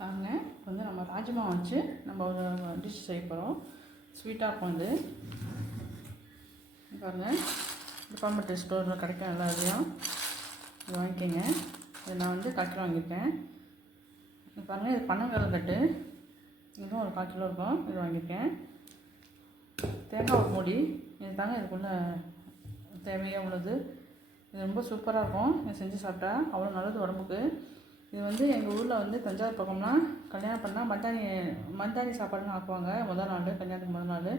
பாருங்க இப்போ வந்து நம்ம ராஜ்மா வச்சு நம்ம ஒரு டிஷ் செய்ய போகிறோம். ஸ்வீட்டாக இருக்கும். இது பாருங்கள், டிபார்ட்மெண்டல் ஸ்டோரில் கிடைக்கும் எல்லா இதையும் இது வாங்கிக்கோங்க. இது நான் வந்து 1 கிலோ வாங்கியிருக்கேன். இது பாருங்கள், இது பனங்கல்கட்டு, இதுவும் ஒரு 1/4 கிலோ இருக்கும். இது வாங்கியிருக்கேன். தேங்காய் ஒரு மூடி, இது தாங்க இதுக்குள்ளே தேவையாக உள்ளது. இது ரொம்ப சூப்பராக இருக்கும். இது செஞ்சு சாப்பிட்டா அவ்வளோ நல்லது உடம்புக்கு. இது வந்து எங்கள் ஊரில் வந்து தஞ்சாவூர் பக்கம்னா கல்யாணம் பண்ணால் மந்தாணி சாப்பாடுன்னு ஆக்குவாங்க. முதல் நாள், கல்யாணத்துக்கு முதல் நாள்.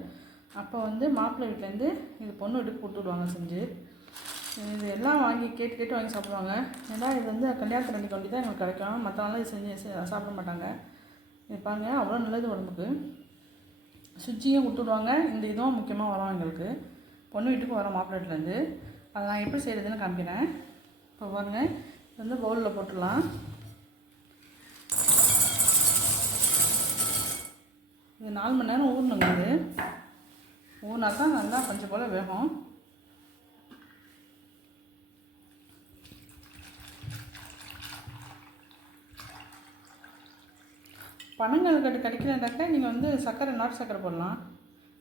அப்போ வந்து மாப்பிள்ளை வீட்டிலேருந்து இது பொண்ணு வீட்டுக்கு கொடுத்துடுவாங்க செஞ்சு. இது எல்லாம் வாங்கி கேட்டு வாங்கி சாப்பிடுவாங்க. ஏன்னா இது வந்து கல்யாணத்து ரெண்டு கொண்டு தான் எங்களுக்கு கிடைக்கும். மற்ற நாள் இது செஞ்சு சாப்பிட மாட்டாங்க. இது பாருங்கள், அவ்வளோ நல்லது உடம்புக்கு. சுஜியும் கொடுத்துடுவாங்க. இந்த இதுவும் முக்கியமாக வரும் எங்களுக்கு. பொண்ணு வீட்டுக்கு வரோம் மாப்பிள்ளை வீட்டிலேருந்து. அதை நான் எப்படி செய்கிறதுன்னு காமிக்கிறேன். இப்போ பாருங்கள், இது வந்து பவுலில் போட்டுடலாம். இது 4 மணி நேரம் ஊறணுங்க. இது ஊறினா தான் நல்லா கொஞ்சம் போல் வேகும். பனங்கல்கட்டு கிடைக்கலனாக்கா நீங்கள் வந்து நாட்டு சர்க்கரை போடலாம்.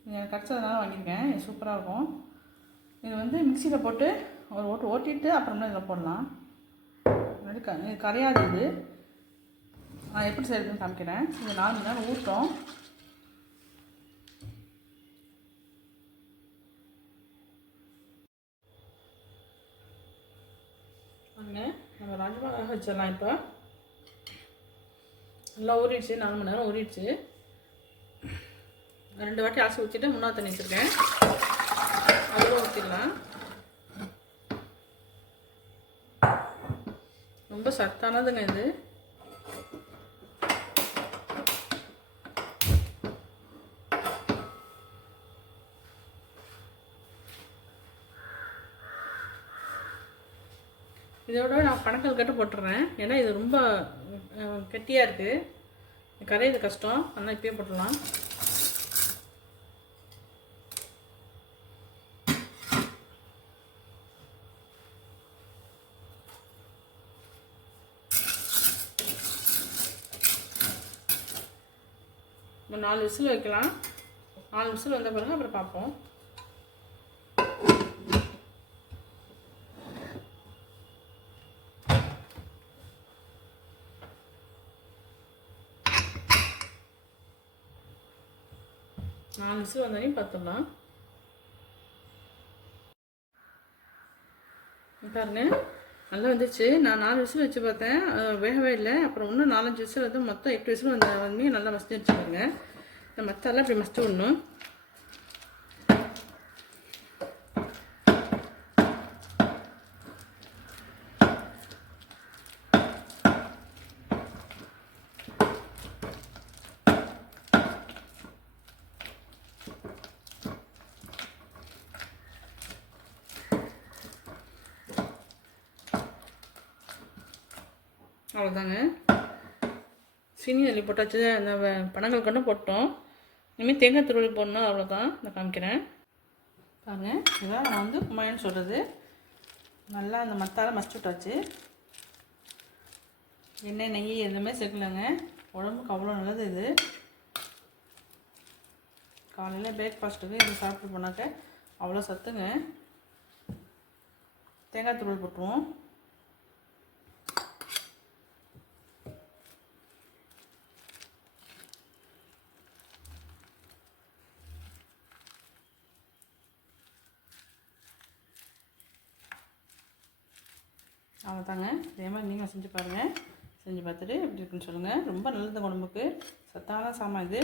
எனக்கு கிடச்சதுனால வாங்கியிருக்கேன். இது சூப்பராக இருக்கும். இது வந்து மிக்சியில் போட்டு ஒரு ஓட்டிட்டு அப்புறமா இதில் போடலாம். இது கரையாது. இது நான் எப்படி செய்கிறதுன்னு காமிக்கிறேன். இது 4 மணி நேரம் ஊற்றோம். நம்ம ராஜ்மா வச்சிடலாம். இப்போ நல்லா ஊறிடுச்சு. 4 மணி நேரம் ஊறிடுச்சு. 2 வாட்டி அலசி ஊற்றிட்டு 3ஆவது தண்ணி வச்சுருக்கேன். அவ்வளோ ஊற்றிடலாம். ரொம்ப சத்தானதுங்க இது. இதோட நான் பனங்கல்கட்டு போட்டுடுறேன். ஏன்னா இது ரொம்ப கெட்டியாக இருக்குது, கரையிறது கஷ்டம். அதனால் இப்பயே போட்டுடலாம். ஒரு 4 விசில் வைக்கலாம். 4 விசில் வந்த பிறகு அப்புறம் பார்ப்போம். நாலு விசில் வந்தோடனே பார்த்துடலாம். பாருங்க, நல்லா வந்துச்சு. நான் 4 விசில் வச்சு பார்த்தேன், வேகவே இல்லை. அப்புறம் இன்னும் 4-5 விசில் வந்து மொத்தம் 8 விசில் வந்து நல்லா மசிச்சு வச்சுக்கோங்க. இந்த மத்தாலாம் இப்படி மசிச்சு விடணும். அவ்வளோதாங்க. சீனி அள்ளி போட்டாச்சு. அந்த பனங்கல்கட்டும் போட்டோம். இனிமேல் தேங்காய் துருவல் போடணும். அவ்வளோதான். நான் காமிக்கிறேன். பாருங்கள், இதுதான் நான் வந்து கும்மாயன்னு சொல்கிறது. நல்லா அந்த மத்தால மசிச்சு விட்டாச்சு. எண்ணெய் நெய் எதுவுமே சேர்க்கலங்க. உடம்புக்கு அவ்வளோ நல்லது இது. காலையில் பிரேக்ஃபாஸ்ட்டுக்கு இது சாப்பிட்டு போனாக்க அவ்வளோ சத்துங்க. தேங்காய் துருவல் போட்டுருவோம். அவ்வளோதாங்க. இதே மாதிரி நீங்கள் செஞ்சு பாருங்கள். செஞ்சு பார்த்துட்டு எப்படி இருக்குன்னு சொல்லுங்கள். ரொம்ப நல்லது உடம்புக்கு, சத்தான சாமான் இது.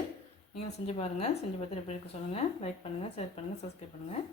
நீங்களும் செஞ்சு பாருங்கள். செஞ்சு பார்த்துட்டு எப்படி இருக்குன்னு சொல்லுங்கள். லைக் பண்ணுங்கள், ஷேர் பண்ணுங்கள், சப்ஸ்கிரைப் பண்ணுங்கள்.